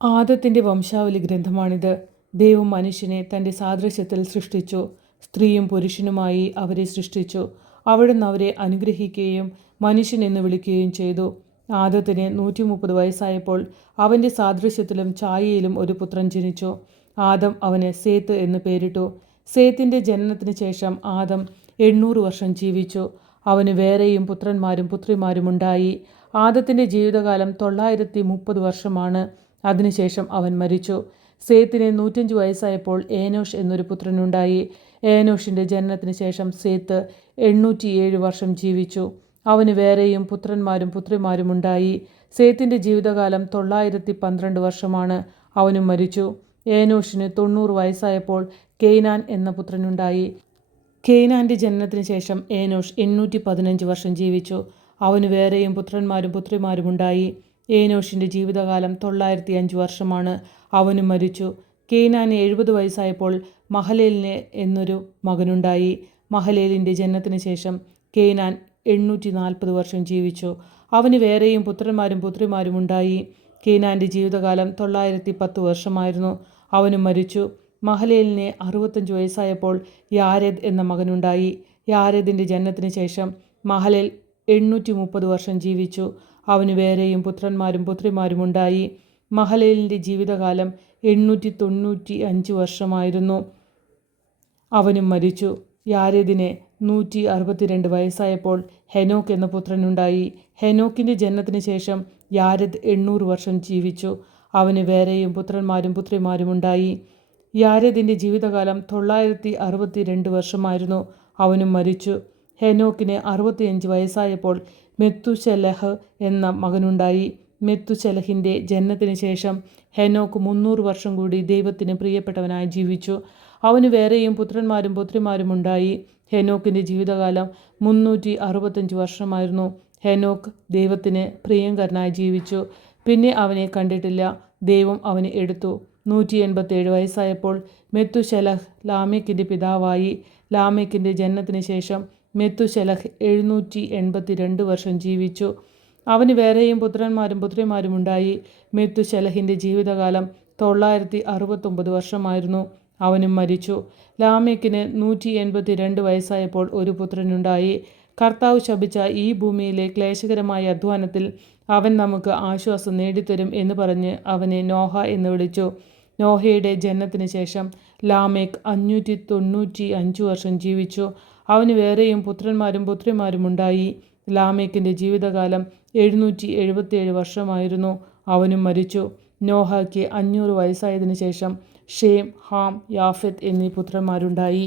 ആദത്തിൻ്റെ വംശാവലി ഗ്രന്ഥമാണിത്. ദൈവം മനുഷ്യനെ തൻ്റെ സാദൃശ്യത്തിൽ സൃഷ്ടിച്ചു. സ്ത്രീയും പുരുഷനുമായി അവരെ സൃഷ്ടിച്ചു. അവിടുന്ന് അവരെ അനുഗ്രഹിക്കുകയും മനുഷ്യൻ എന്ന് വിളിക്കുകയും ചെയ്തു. ആദത്തിന് 130 വയസ്സായപ്പോൾ അവൻ്റെ സാദൃശ്യത്തിലും ഛായയിലും ഒരു പുത്രൻ ജനിച്ചു. ആദം അവന് സേത്ത് എന്ന് പേരിട്ടു. സേത്തിൻ്റെ ജനനത്തിന് ശേഷം ആദം 800 വർഷം ജീവിച്ചു. അവന് വേറെയും പുത്രന്മാരും പുത്രിമാരും ഉണ്ടായി. ആദത്തിൻ്റെ ജീവിതകാലം 930 വർഷമാണ്. അതിനുശേഷം അവൻ മരിച്ചു. സേത്തിന് 105 വയസ്സായപ്പോൾ ഏനോഷ് എന്നൊരു പുത്രനുണ്ടായി. ഏനോഷിൻ്റെ ജനനത്തിന് ശേഷം സേത്ത് 807 വർഷം ജീവിച്ചു. അവന് വേറെയും പുത്രന്മാരും പുത്രിമാരും ഉണ്ടായി. സേത്തിൻ്റെ ജീവിതകാലം 912 വർഷമാണ്. അവനും മരിച്ചു. ഏനോഷിന് 90 വയസ്സായപ്പോൾ കെയ്നാൻ എന്ന പുത്രനുണ്ടായി. കെയ്നാൻ്റെ ജനനത്തിന് ശേഷം ഏനോഷ് 815 വർഷം ജീവിച്ചു. അവന് വേറെയും പുത്രന്മാരും പുത്രിമാരും ഉണ്ടായി. ഏനോഷിൻ്റെ ജീവിതകാലം 905 വർഷമാണ്. അവനും മരിച്ചു. കെയ്നാന് 70 വയസ്സായപ്പോൾ മഹലേലിന് എന്നൊരു മകനുണ്ടായി. മഹലേലിൻ്റെ ജനനത്തിന് ശേഷം കെയ്നാൻ 840 വർഷം ജീവിച്ചു. അവന് വേറെയും പുത്രന്മാരും പുത്രിമാരും ഉണ്ടായി. കെയ്നാൻ്റെ ജീവിതകാലം 910 വർഷമായിരുന്നു. അവനും മരിച്ചു. മഹലേലിന് 65 വയസ്സായപ്പോൾ യാരെദ് എന്ന മകനുണ്ടായി. യാരെദിൻ്റെ ജനനത്തിന് ശേഷം മഹലേൽ 830 വർഷം ജീവിച്ചു. അവന് വേറെയും പുത്രന്മാരും പുത്രിമാരും ഉണ്ടായി. മഹലേലിൻ്റെ ജീവിതകാലം 895 വർഷമായിരുന്നു. അവനും മരിച്ചു. യാരെദിന് 162 വയസ്സായപ്പോൾ ഹെനോക്ക് എന്ന പുത്രനുണ്ടായി. ഹെനോക്കിൻ്റെ ജനനത്തിന് ശേഷം യാരെദ് 800 വർഷം ജീവിച്ചു. അവന് വേറെയും പുത്രന്മാരും പുത്രിമാരും ഉണ്ടായി. യാരെദിൻ്റെ ജീവിതകാലം 962 വർഷമായിരുന്നു. അവനും മരിച്ചു. ഹെനോക്കിന് 65 വയസ്സായപ്പോൾ മെത്തുശെലഹ് എന്ന മകനുണ്ടായി. മെത്തുശെലഹിൻ്റെ ജനനത്തിന് ശേഷം ഹെനോക്ക് 300 വർഷം കൂടി ദൈവത്തിന് പ്രിയപ്പെട്ടവനായി ജീവിച്ചു. അവന് വേറെയും പുത്രന്മാരും പുത്രിമാരും ഉണ്ടായി. ഹെനോക്കിൻ്റെ ജീവിതകാലം 365 വർഷമായിരുന്നു. ഹെനോക്ക് ദൈവത്തിന് പ്രിയങ്കരനായി ജീവിച്ചു. പിന്നെ അവനെ കണ്ടിട്ടില്ല. ദൈവം അവനെ എടുത്തു. 187 വയസ്സായപ്പോൾ മെത്തുശെലഹ് ലാമേക്കിൻ്റെ പിതാവായി. ലാമേക്കിൻ്റെ ജനനത്തിന് ശേഷം മെത്തുശെലഹ് 782 വർഷം ജീവിച്ചു. അവന് വേറെയും പുത്രന്മാരും പുത്രിമാരും ഉണ്ടായി. മെത്തുശെലഹിൻ്റെ ജീവിതകാലം 969 വർഷമായിരുന്നു. അവനും മരിച്ചു. ലാമേക്കിന് 182 വയസ്സായപ്പോൾ ഒരു പുത്രനുണ്ടായി. കർത്താവ് ശപിച്ച ഈ ഭൂമിയിലെ ക്ലേശകരമായ അധ്വാനത്തിൽ അവൻ നമുക്ക് ആശ്വാസം നേടിത്തരും എന്ന് പറഞ്ഞ് അവനെ നോഹ എന്ന് വിളിച്ചു. നോഹയുടെ ജനനത്തിന് ശേഷം ലാമേക്ക് 595 വർഷം ജീവിച്ചു. അവന് വേറെയും പുത്രന്മാരും പുത്രിമാരും ഉണ്ടായി. ലാമേക്കിൻ്റെ ജീവിതകാലം 777 വർഷമായിരുന്നു. അവനും മരിച്ചു. നോഹയ്ക്ക് 500 വയസ്സായതിനു ശേഷം ഷേം, ഹാം, യാഫെത്ത് എന്നീ പുത്രന്മാരുണ്ടായി.